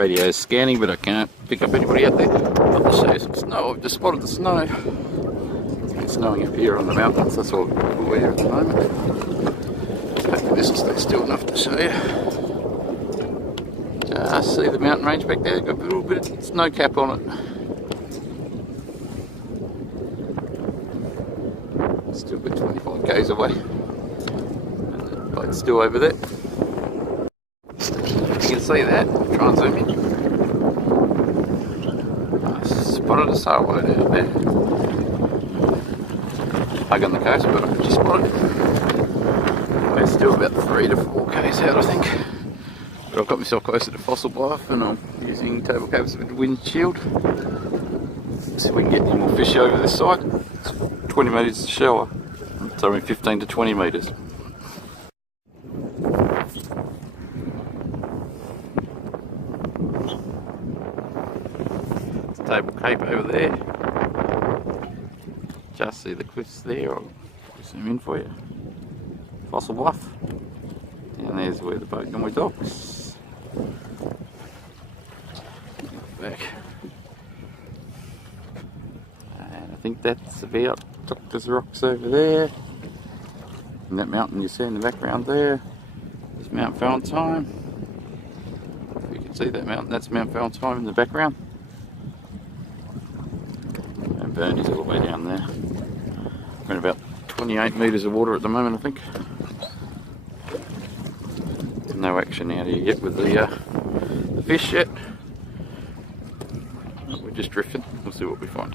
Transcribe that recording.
radio's scanning, but I can't pick up anybody out there. I'll just show you some snow. I've just spotted the snow. It's been snowing up here on the mountains, that's all we're here at the moment. Hopefully this will stay still enough to show you. Just see the mountain range back there, got a little bit of snow cap on it. Still a bit 25 k's away. And the boat's still over there. You can see that. Try and zoom in. I spotted a sailboat out there. Hug on the coast, but I just spotted it. We're still about 3 to 4 k's out, I think. But I've got myself closer to Fossil Bluff and I'm using table cables with windshield. See if we can get any more fish over this side. It's 20 metres shallower. It's only 15 to 20 metres. Table Cape over there. Just see the cliffs there. I'll zoom in for you. Fossil Bluff. And there's where the boat normally docks. Back. And I think that's about Doctor's Rocks over there. And that mountain you see in the background there is Mount Valentine. If you can see that mountain, that's Mount Valentine in the background. Bernie's all the way down there. We're in about 28 metres of water at the moment, I think. No action out here yet with the fish yet. We're just drifting. We'll see what we find.